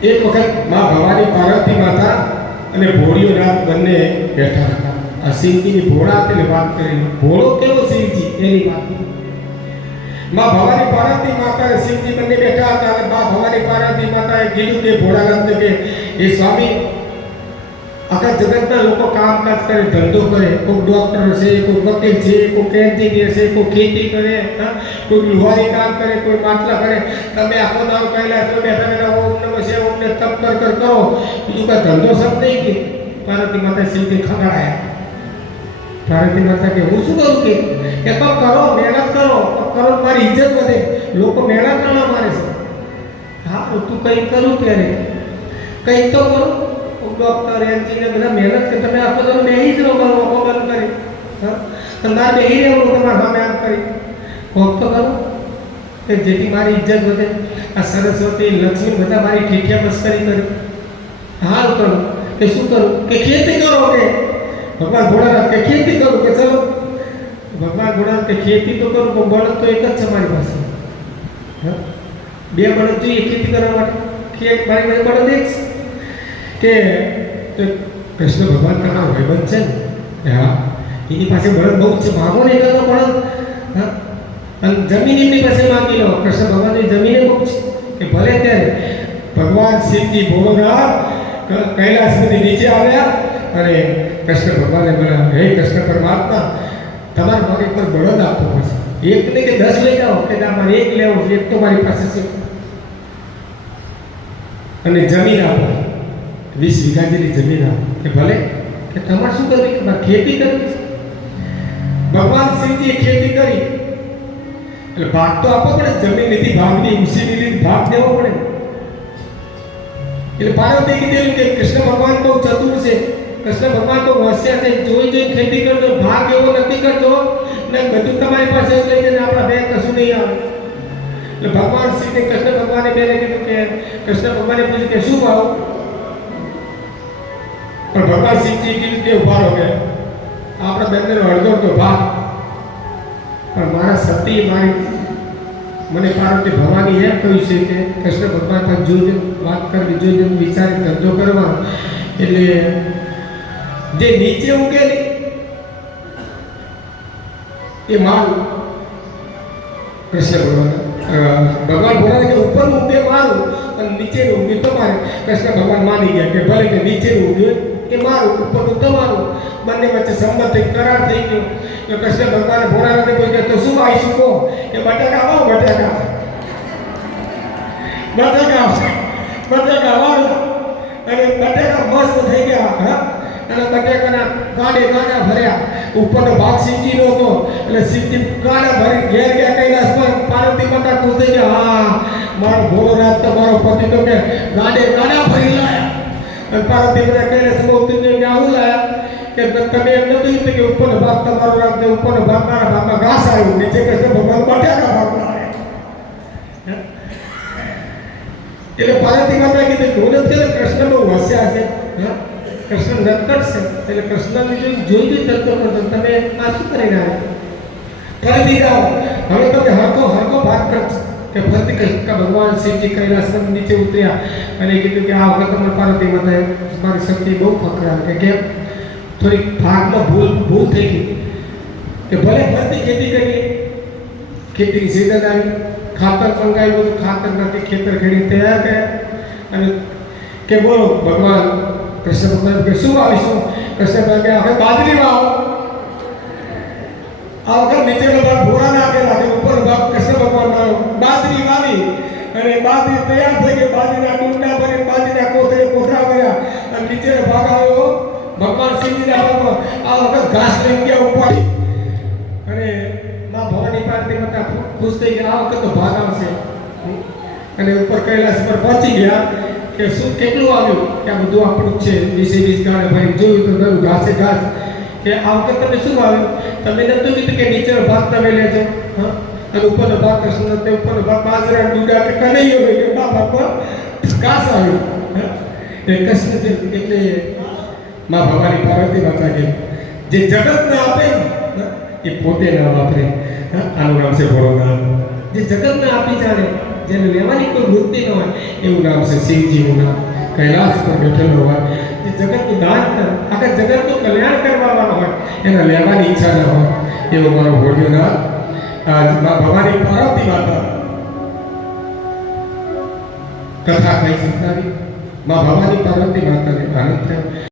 એક વખત મા ભવાની પાર્વતી માતા અને ભોળિયોનાથ બંને બેઠા હતા. આ સિંહજીની ભોળા તેને વાત કરી, ભોળો કેવો સિંહજી એની વાત મા ભવાની પાર્વતી માતા શિવજી બંને બેઠા હતા અને મા ભવાની પાર્વતી માતાએ કીધું કે ભોળાનાથને કે એ સ્વામી આખા જગતના લોકો કામકાજ કરે, ધંધો કરે. કોઈ ડોક્ટર છે કોઈ વકીલ છે કોઈ એન્જિનિયર છે કોઈ ખેતી કરે કોઈ લુહારી કામ કરે, કોઈ માટલા કરે. તમે આખો દાવ કૈલાસમાં બેઠા બેઠા તપ કર બીજું કાંઈ ધંધો સમ નહીં કે પાર્વતી માતા શિવજી ખગડાયા પાર્વતી માતા કે, હું શું કરું કે? કે તો કરો, મહેનત કરો કરો, મારી ઇજ્જત વધે. લોકો મહેનત કરવા મારે છે. હા તો તું કંઈ કરું ત્યારે? કંઈ તો કરો. ડૉક્ટર એન્જિનિયર બધા મહેનત કે તમે આખો તો બેહી જ રહો ઓકો બંધ કરી. હા? ના બેહી રહેવું તમારે સામે આમ કરી. કોક તો કરો. કે જેથી મારી ઇજ્જત વધે. આ સરસ્વતી, લક્ષ્મી બધા મારી ઠીઠિયા મસ્કરી કરી. હાલ કરું કે શું કરું? કે ખેતી કરો કે? ભગવાન ભોળાનાથ કે ખેતી કરું કે ચલો? ભગવાન ભોળાનાથ કે ખેતી તો કરું, પણ બળદ તો એક જ છે મારી પાસે? બે બળદ જોઈએ ખેતી કરવા માટે. ખેત મારી પાસે બળદ એક કે કૃષ્ણ ભગવાન તમારા ભાઈબંધ છે ને? હા. એની પાસે બળદ બહુ છે. માગો ને તો બળદ હા? અને જમીન એમની પાસે માંગી લો. કૃષ્ણ ભગવાનની જમીને બહુ છે. કે ભલે ત્યારે ભગવાન શિવજી ભોળોનાથ કૈલાસમાંથી નીચે આવ્યા અને કૃષ્ણ ભગવાને બોલાવ્યા હે કૃષ્ણ પરમાત્મા તમારા મારી પર બળદ આપવો પડશે. એક નહીં કે દસ લઈ જાઓ કે ના મારે એક લેવો છે, એક તો મારી પાસે છે. અને જમીન આપો. વીસ વીઘા જેટલી જમીન આપો. કે ભલે કે તમારે શું કરવી કે ખેતી કરવી ભગવાન શિવજીએ ખેતી કરી. એટલે ભાગ તો આપવો પડે જમીન લીધી, ભાગની ઉસીની લીધી, ભાગ દેવો પડે. એટલે પાર્વતી કીધેલું કે કૃષ્ણ ભગવાન બહુ ચતુર છે. કૃષ્ણ ભગવાન બહુ હોશિયાર છે. જોઈ જોઈ ખેતી કરજો, ભાગ એવો નથી કરજો ને બધું તમારી પાસે જ લઈ જઈને આપણા બેન કશું નહીં આવે. એટલે ભગવાન શ્રી કૃષ્ણ ભગવાને બેને કીધું કે, કૃષ્ણ ભગવાને પૂછ્યું કે શું ભાવ? પણ ભગવાન શિવજી કીધું કે ઊભા રહો કે, આપણા બેનનો અડધો અડધો ભાગ. પણ મારા સતી મારી મને પાર્વતી ભવાની એમ કહ્યું છે કે કૃષ્ણ ભગવાન પણ જોઈને વાત કરવી જોઈને વિચાર ધંધો કરવા. એટલે જે નીચે ઉગે એ મારું કૃષ્ણ ભગવાન ભગવાન બોલે કે ઉપરનું ઉગે મારું અને નીચે ઉગે તમારે. કૃષ્ણ ભગવાન માની ગયા કે ભલે કે નીચે ઉગે એ મારું ઉપર તમારું. બંને વચ્ચે સંમત થઈ, કરાર થઈ ગયો કે કૃષ્ણ ભગવાન ભોળાનાથે કોઈ કે તો શું આવીશું કહો? કે બટાકા આવો બટાકા. બટાકા બટાકા વાળો અને બટાકા મસ્ત થઈ ગયા, હા. અને બટાકાના ગાડે ગાડા ભર્યા. ઉપરનો ભાગ શિવજીનો હતો. એટલે સિંચી ગાડા ભરી ઘેર ગયા કૈલાસ પર પાર્વતી માતા ખુશ થઈ ગયા. હા, મારો ભોળોનાથ તો મારો પતિ તો કે ગાડે ગાડા ભરી લાયા. અને પાર્વતી માતા કૈલાસ બહુ તું આવું લાયા? કે તમે એમ નતું કીધું કે ઉપરનો ભાગ તમારો રાખજો ઉપરનો ભાગ મારા ભાગમાં ઘાસ આવ્યું નીચે કૃષ્ણ ભગવાન બટાકા ભાગમાં આવ્યા એટલે પાર્વતી માતા કીધું કે હું નથી કહેતો કૃષ્ણ બહુ હોશિયાર છે હા કૃષ્ણ નટકટ છે એટલે કૃષ્ણને જોઈ જોઈ જોઈ તરતો કરતો તમે આ શું કરીને આવ્યા ફરીથી જાઓ હવે તમે હરકો હરકો ભાગ કરજો કે ફરીથી કૃષ્ણ ભગવાન શિવજી કૈલાસમાં નીચે ઉતર્યા અને કીધું કે આ વખત તમારે પાર્વતી માતાએ મારી શક્તિ બહુ પકડા કે કેમ થોડીક ભાગમાં ભૂલ ભૂલ થઈ ગઈ. કે ભલે ફરતી ખેતી કરીએ ખેતીની સિઝન આવી. ખાતર મંગાવ્યું હતું ખાતર નથી, ખેતર ખેડી તૈયાર કર્યા અને કે બોલો, ભગવાન, કૃષ્ણ ભગવાન કે શું આવીશું કૃષ્ણ ભગવાન કે, આપણે બાજરી વાવો. આ વખત નીચેનો ભાગ ભોળા નાખેલા અને ઉપરનો ભાગ કૃષ્ણ ભગવાન વાળો. બાજરી વાવી. અને બાજરી તૈયાર થઈ ગઈ. બાજરીના ડુંડા ભરી બાજરીના કોથળે કોથળા કર્યા અને નીચેનો ભાગ આવ્યો ભગવાન શિવજીના ભાગમાં આ વખત ઘાસ લઈને ગયા ઉપાડી અને માં ભવાની પાર્વતી માતા ખુશ થઈ ગયા. આ વખત તો ભાગ આવશે. અને ઉપર કૈલાસ પર પહોંચી ગયા કે શું કેટલું આવ્યું? કે આ બધું આપણું છે. વીસે વીસ ગાળે ભાઈ જોયું તો ગયું, ઘાસે ઘાસ. કે આ વખત તમે શું આવ્યું? તમે નતું કીધું કે નીચેનો ભાગ તમે લેજો હા? અને ઉપરનો ભાગ કૃષ્ણ તે ઉપરનો ભાગ બાજરા ડુડા કે કનૈયો કે બા પર ઘાસ આવ્યું. હે? કૃષ્ણ એટલે માં ભવાની પાર્વતી કે, જે જગતને આપે એ પોતે ના વાપરે. આનું નામ છે ભોળોનાથ. જે જગતને આપી જાણે, જેને લેવાની કોઈ વૃત્તિ ન હોય, એવું નામ છે શિવજીનું નામ. કૈલાસ પર બેઠેલો હોય. જે જગતનું દાન કરે, આખા જગતનું કલ્યાણ કરવા હોય, એને લેવાની ઈચ્છા ન હોય. એવો મારો ભોળ્યો નામ ભવાની પાર્વતી માતા કથા કહી સંભળાવી મા ભવાની પાર્વતી માતાને આનંદ થયો.